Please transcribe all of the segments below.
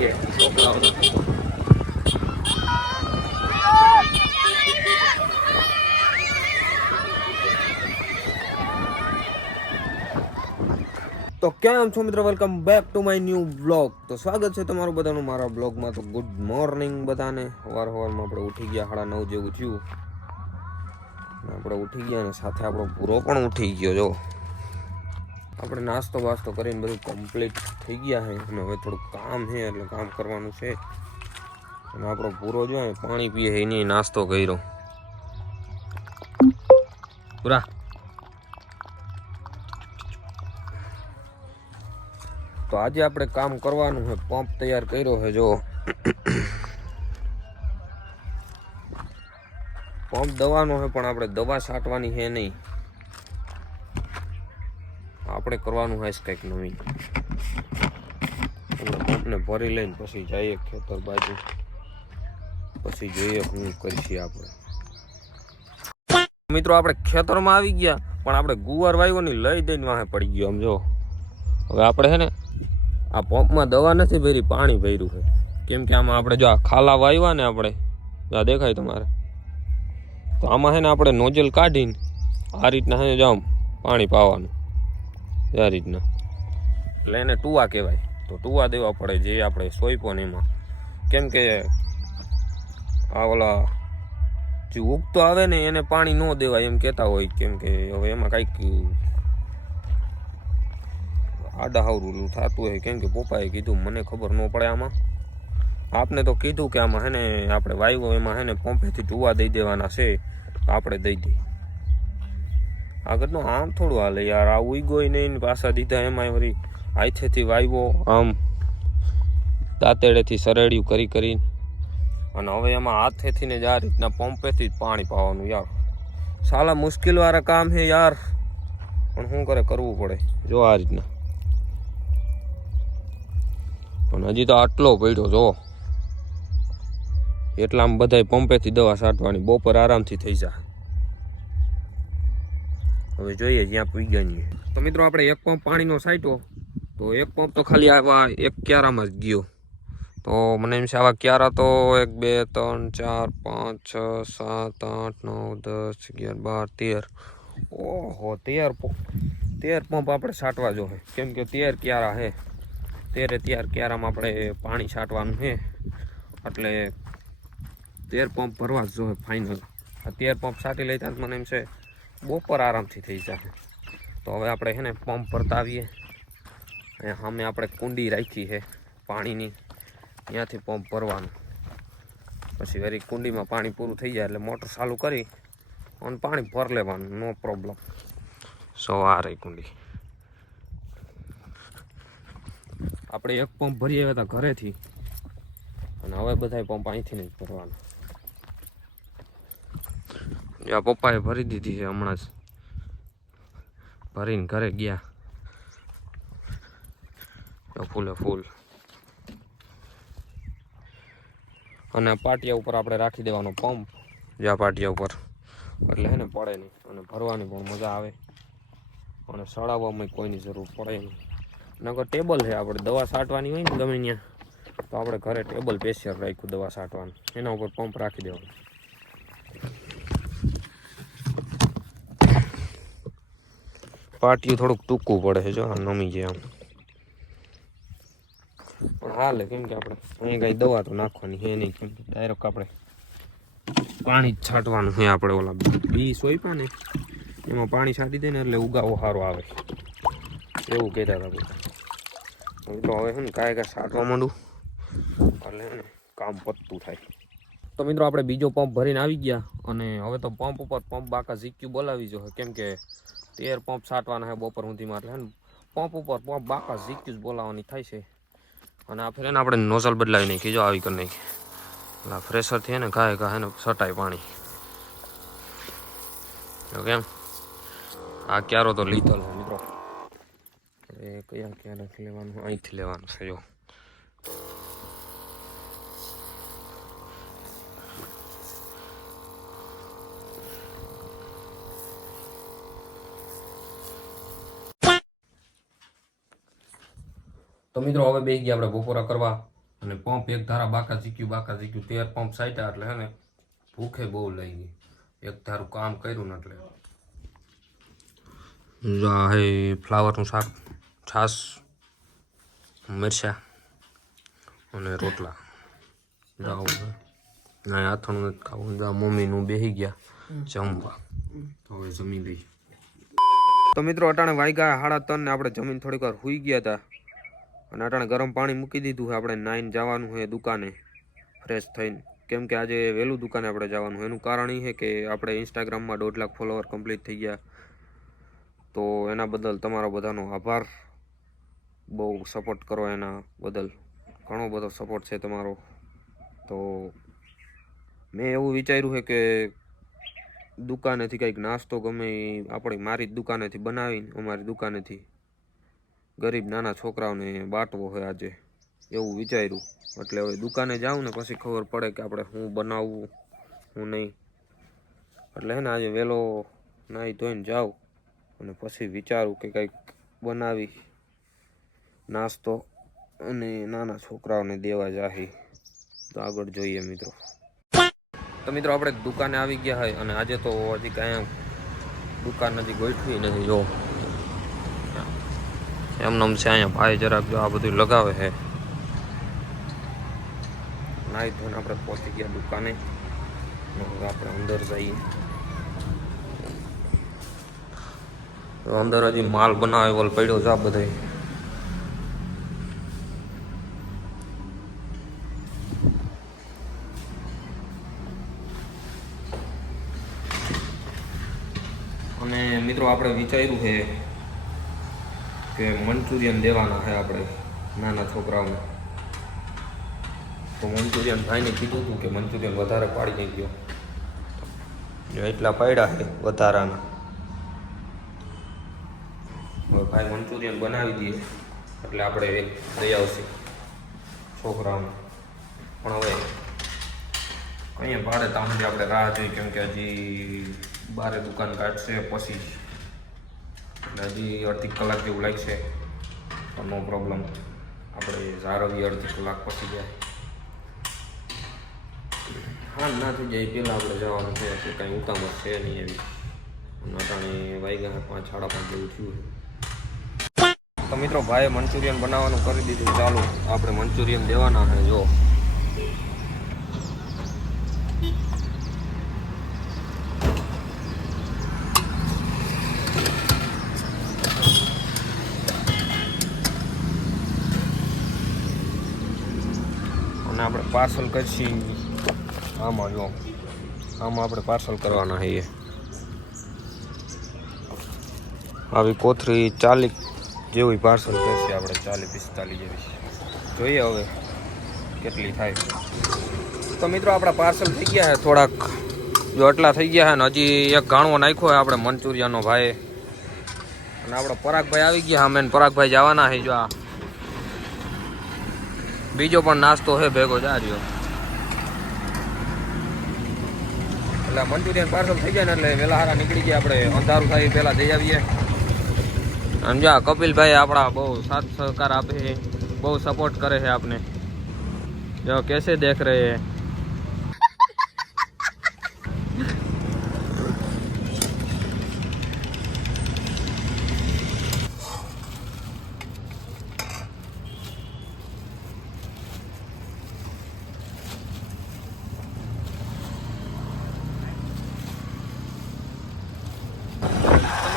છે. છોકરાઓના તો કેમ છો મિત્રો? Welcome back to my new blog તો સ્વાગત છે તમારું બધાનું મારા બ્લોગમાં તો ગુડ મોર્નિંગ બધાને. સવાર સવારમાં આપણે ઉઠી ગયા સાડા નવ જેવું થયું. આપણે ઉઠી ગયા અને સાથે આપણો પૂરો પણ ઉઠી ગયો, જો. આપણે નાસ્તો વાસ્તો કરીને બધું કમ્પ્લીટ થઈ ગયા છે. અને હવે થોડુંક કામ છે, એટલે કામ કરવાનું છે. અને આપણો પૂરો જો પાણી પીએ એની નાસ્તો કર્યો. પૂરા. તો આજે આપણે કામ કરવાનું છે, પંપ તૈયાર કર્યો છે, જો. પંપ દવાનો છે, પણ આપણે દવા છાંટવાની છે નહીં. આપણે કરવાનું હોય કંઈક નવી. આપણે ભરી લઈને પછી જઈએ ખેતર બાજુ. પછી જોઈએ શું કરીશું આપણે. મિત્રો, આપણે ખેતરમાં આવી ગયા, પણ આપણે ગુવાર વાવ્યોની લઈ દઈને વાહે પડી ગયો, આમ જો. હવે આપણે છે ને, આ પંપમાં દવા નથી ભરી, પાણી ભર્યું છે. કેમ કે આમાં આપણે જો આ ખાલા વાવ્યા ને આપણે આ દેખાય તમારે. તો આમાં છે ને આપણે નોજલ કાઢીને આ રીતના છે જો આમ પાણી પાવાનું. આ રીતના. એટલે એને ટુવા કહેવાય. તો ટુવા દેવા પડે જે આપણે સોઈપો ને એમાં. કેમ કે આ ઓલા જે ઉગતો આવે ને એને પાણી ન દેવાય એમ કહેતા હોય કેમ કે હવે એમાં કાંઈક આડાહાવરું થતું હોય કેમ કે પપ્પાએ કીધું મને ખબર ન પડે આમાં. આપને તો કીધું કે આમાં હે ને આપણે વાયુ એમાં હે ને પંપેથી ટુવા દઈ દેવાના છે. આપણે દઈ દઈએ. આગળનો આમ થોડું હાલે યાર. આ ઉઈગોય નહીં પાછા દીધા એમાં વળી હાથેથી વાવ્યો આમ દાંતેડેથી સરળિયું કરી કરીને. અને હવે એમાં હાથેથી ને જ આ રીતના પંપેથી જ પાણી પાવાનું યાર. સાલા મુશ્કેલવાળા કામ છે યાર. પણ શું કરે, કરવું પડે. જો આ રીતના. પણ હજી તો આટલો પડ્યો, જો. એટલામાં બધાય પંપેથી દવા છાંટવાની, બપોર આરામથી થઈ જાય. હવે જોઈએ જ્યાં પીગણીએ તો મિત્રો આપણે એક પંપ પાણીનો સાઈટો તો એક પંપ તો ખાલી આવા એક ક્યારામાં જ ગયો. તો મને એમ છે આવા ક્યારા તો એક, બે, ત્રણ, ચાર, પાંચ, છ, સાત, આઠ, નવ, દસ, અગિયાર, બાર, તેર. ઓહો, તેર તેર પંપ આપણે છાંટવા જોઈએ કેમ કે તેર ક્યારા હે. તેરે ત્યાર ક્યારામાં આપણે પાણી છાંટવાનું છે એટલે તેર પંપ ભરવા જ જોઈએ ફાઇનલ આ તેર પંપ છાંટી લઈ ત્યાં મને એમ છે બપોર આરામથી થઈ જશે તો હવે આપણે છે ને પંપ ભરતા અને સામે આપણે કુંડી રાખી છે પાણીની. ત્યાંથી પંપ ભરવાનું. પછી વળી કુંડીમાં પાણી પૂરું થઈ જાય એટલે મોટર ચાલુ કરી અને પાણી ભર લેવાનું, નો પ્રોબ્લેમ. સો આ રહી કુંડી. આપણે એક પંપ ભરી આવ્યા હતા ઘરેથી. અને હવે બધા પંપ અહીંથી નહીં ભરવાના. આ પપ્પાએ ભરી દીધી છે હમણાં જ. ભરીને ઘરે ગયા. ફૂલે ફૂલ. અને પાટિયા ઉપર આપણે રાખી દેવાનો પંપ. જ્યાં પાટિયા ઉપર. એટલે હે ને પડે નહીં. અને ભરવાની પણ મજા આવે. અને સળાવવામાં કોઈની જરૂર પડે નહીં. નકર ટેબલ છે આપણે દવા છાંટવાની હોય ને ગમે ત્યાં, તો આપણે ઘરે ટેબલ પેશિયર રાખ્યું દવા છાંટવાનું એના ઉપર પંપ રાખી દેવાનું. પાટિયું થોડુંક ટૂંકું પડે છે, જો નમી જાય આમ. પણ હાલે, કેમ કે આપણે અહીંયા કઈ દવા તો નાખવાની છે નહીં, કેમ કે ડાયરેક્ટ આપણે પાણી છાંટવાનું છે આપણે ઓલા બી સોઈપા ને, એમાં પાણી છાંટી દે ને એટલે ઉગાવો સારો આવે. એવું કહેતા હતા તો હવે છે ને કાંઈ કાંઈ છાંટવા માંડું. એટલે ને કામ પતતું થાય. તો મિત્રો આપણે બીજો પંપ ભરીને આવી ગયા અને હવે તો પંપ ઉપર પંપ બાકા ઝીક્યું બોલાવી જો, કેમ કે તેર પંપ છાંટવાના છે બપોર સુધીમાં એટલે પંપ ઉપર પંપ બાકા ઝીક્યું જ બોલાવવાની થાય છે. અને આ ફેરે આપણે નોઝલ બદલાવી નાખી, જો આવી કરી નાખી. એટલે આ ફ્રેશરથી એને ઘાય ઘા ને સટાય પાણી. કેમ? આ ક્યારો તો લીધો મિત્રો. એ કયા ક્યારે લેવાનું, અહીંથી લેવાનું છે, જો. તો મિત્રો, હવે બે ગયા આપણે બપોરા કરવા અને પંપ એક ધારા બાકા ઝીક્યું બાકા ઝીક્યું. તેર પંપ સાઈટા એટલે હે ને, ભૂખે બહુ લઈ ગઈ. એક ધારું કામ કર્યું ને એટલે. હે ફ્લાવરનું શાક, છાશ, મરચા અને રોટલા. ના, આથણું નથી ખાવું. જા મમ્મીનું બેસી ગયા જમવા. તો હવે જમી લઈ તો મિત્રો, અટાણે વાગ્યા સાડા ત્રણ ને આપણે જમીન થોડીક વાર હુઈ ગયા હતા. અને અટાણે ગરમ પાણી મૂકી દીધું છે. આપણે નાઈને જવાનું છે દુકાને, ફ્રેશ થઈને. કેમ કે આજે વહેલું દુકાને આપણે જવાનું એનું કારણ એ છે કે આપણે ઇન્સ્ટાગ્રામમાં દોઢ લાખ ફોલોવર કમ્પ્લીટ થઈ ગયા. તો એના બદલ તમારો બધાનો આભાર. બહુ સપોર્ટ કરો એના બદલ. ઘણો બધો સપોર્ટ છે તમારો. તો મેં એવું વિચાર્યું છે કે દુકાનેથી કંઈક નાસ્તો ગમે આપણી મારી જ દુકાનેથી બનાવીને, અમારી દુકાનેથી ગરીબ નાના છોકરાઓને બાંટવો હોય આજે, એવું વિચાર્યું. એટલે હવે દુકાને જાઉં ને પછી ખબર પડે કે આપણે હું બનાવવું હું નહીં. એટલે હે ને આજે વહેલો નાહી ધોઈને જાઉં અને પછી વિચારું કે કંઈક બનાવી નાસ્તો અને નાના છોકરાઓને દેવા જાહી. તો આગળ જોઈએ મિત્રો. તો મિત્રો આપણે દુકાને આવી ગયા હોય અને આજે તો હજી કાંઈ દુકાન હજી ગોઠવી નથી, જો. એમનેમ છે અહીંયા ભાઈ જરાક જો આ બધું લગાવે છે. નાઈ ધોઈને આપણે પહોંચી ગયા દુકાને. આપણે અંદર જઈએ. અંદર હજી માલ બનાવે બોલ પડ્યો છે આ બધે. અને મિત્રો, આપણે વિચાર્યું છે કે મંચુરિયન દેવાના છે આપણે નાના છોકરાઓને. તો મંચુરિયન ભાઈને કીધું હતું કે મંચુરિયન વધારે પાડી નહીં ગયો એટલા પાડ્યા છે વધારાના. હવે ભાઈ મંચુરિયન બનાવી દઈએ એટલે આપણે એક લઈ આવશે છોકરાઓને. પણ હવે અહીંયા ભાડે ત્યાં આપણે રાહ જોઈ કેમ કે હજી બારે દુકાન કાઢશે પછી હજી અડધી કલાક જેવું લાગશે. તો નો પ્રોબ્લેમ આપણે ઝારવી અડધી કલાક પછી જાય. હા ના થઈ જાય. પહેલાં આપણે જવાનું છે તો કાંઈ ઉતામળ છે નહીં એવી. અટાણે વાગ્યા પાંચ, સાડા પાંચ જેવું થયું તો મિત્રો, ભાઈએ મંચુરિયન બનાવવાનું કરી દીધું. ચાલુ, આપણે મંચુરિયન દેવાના છે, જો. અને આપણે પાર્સલ કરશી. આમાં જો, આમાં આપણે પાર્સલ કરવાના છીએ. આવી કોથળી ચાલીસ જેવી પાર્સલ કરશે આપણે, ચાલીસ પિસ્તાલીસ જેવી. જોઈએ હવે કેટલી થાય. તો મિત્રો, આપણા પાર્સલ થઈ ગયા છે થોડાક. જો એટલા થઈ ગયા છે ને, હજી એક ગાણવો નાખ્યો છે આપણે મંચુરિયાનો ભાઈ. અને આપણો પરાગભાઈ આવી ગયા અમે પરાગભાઈ જવાના છે, જો આ બીજો પણ નાસ્તો છે ભેગો જા રહ્યો. એટલે મંચુરિયન પાર્સલ થઈ જાય ને એટલે વહેલા હારા નીકળી ગયા આપણે. અંધારું થાય પહેલાં જઈ આવીએ. સમજા કપિલભાઈ આપણા બહુ સાથ સહકાર આપે છે, બહુ સપોર્ટ કરે છે આપને. જો કેસે દેખ રહે હે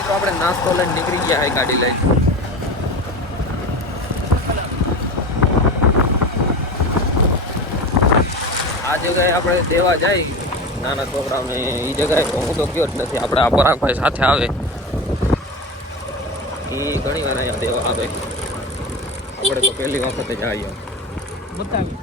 તો મિત્રો આપણે નીકળી ગયા છે ગાડી લઈ આ જગ્યાએ આપણે દેવા જાય. નાના છોકરાઓને એ જગ્યાએ હું તો ગયો જ નથી. આપણે આ પરાગભાઈ સાથે આવે. એ ઘણી વાર અહીંયા દેવા આવે. આપણે તો પહેલી વખતે જ આવીએ. બતાવી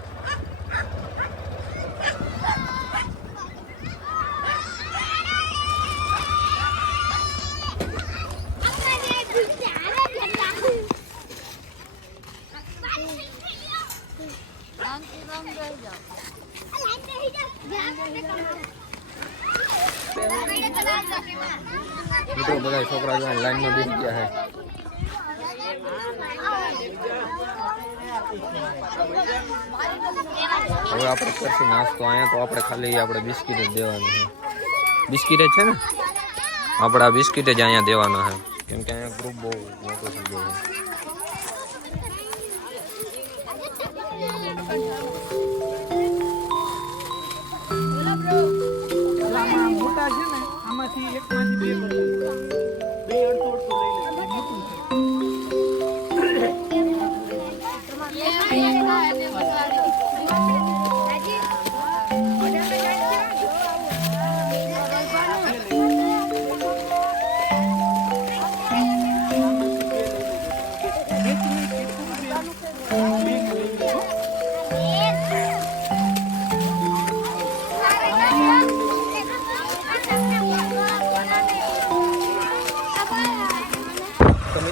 બધા છોકરા જો લાઈનમાં બેસી ગયા છે હવે આપણે કરશું નાસ્તો અહીંયા તો આપણે ખાલી આપણે બિસ્કિટ જ દેવાનું છે બિસ્કિટ જ છે ને આપણે આ બિસ્કિટ જ અહીંયા દેવાના છે કેમ કે અહીંયા ગ્રુપ બહુ મોટો થઈ ગયો. છે આમાં મોટા છે ને, આમાંથી એકમાંથી બે બદલાય. બે Yeah, yeah, yeah.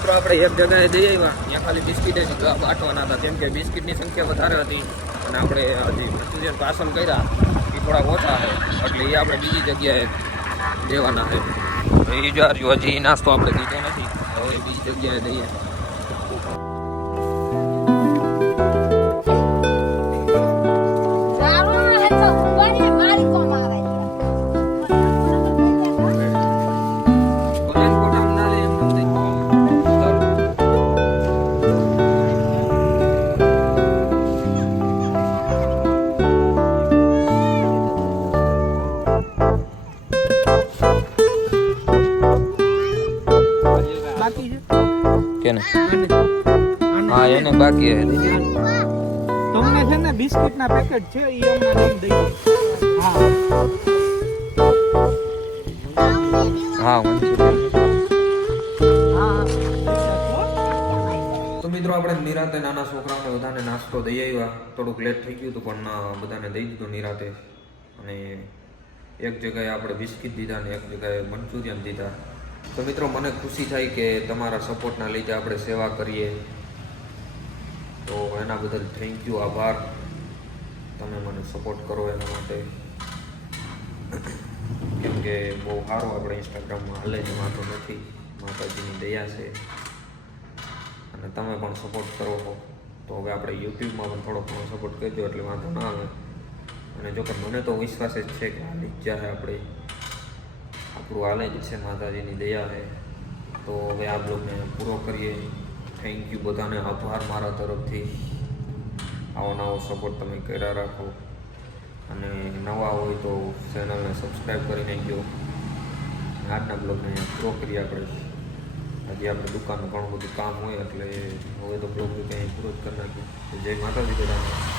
મિત્રો, આપણે એક જગ્યાએ જઈ આવ્યા. ત્યાં ખાલી બિસ્કીટ જ બાંટવાના હતા. કેમ કે બિસ્કિટની સંખ્યા વધારે હતી અને આપણે હજી પ્રતિજન પાસન કર્યા. એ થોડા ઓછા છે. એટલે એ આપણે બીજી જગ્યાએ દેવાના છે. એ જો હજી નાસ્તો આપણે દીધો નથી. હવે બીજી જગ્યાએ દઈએ બાકી હે તમને છે ને બિસ્કિટ ના પેકેટ છે એ અમને દઈએ હા. હા તો મિત્રો આપણે નિરાતે નાના છોકરાઓને બધાને નાસ્તો દઈ આવ્યા. થોડુંક લેટ થઈ ગયું હતું પણ બધાને દઈ દીધું નિરાતે. અને એક જગ્યાએ આપણે બિસ્કિટ દીધા ને એક જગ્યાએ મંચુરિયન દીધા. તો મિત્રો મને ખુશી થાય કે તમારા સપોર્ટના લીધે આપણે સેવા કરીએ. તો એના બદલ થેન્ક યુ આભાર. તમે મને સપોર્ટ કરો એના માટે. કેમ કે બહુ સારું આપણે ઇન્સ્ટાગ્રામમાં હાલે જ વાંધો નથી. માતાજીની દયા છે. અને તમે પણ સપોર્ટ કરો છો. તો હવે આપણે યુટ્યુબમાં પણ થોડો ઘણો સપોર્ટ કરજો, એટલે વાંધો ના આવે. અને જોકે મને તો વિશ્વાસ જ છે કે હાલી જ છે આપણે, આપણું હાલે જ છે, માતાજીની દયા છે. તો હવે આ બ્લોગને પૂરો કરીએ. થેન્ક યુ બધાને આભાર મારા તરફથી. આવો નવો સપોર્ટ તમે કર્યા રાખો. અને નવા હોય તો ચેનલને સબસ્ક્રાઈબ કરી નાખજો. આજના બ્લોગને પૂરો કરીએ આપણે. હજી આપણે દુકાનનું ઘણું બધું કામ હોય એટલે હવે તો બ્લોગ કંઈ પૂરો જ કરી નાખ્યો જય માતાજી બધાને.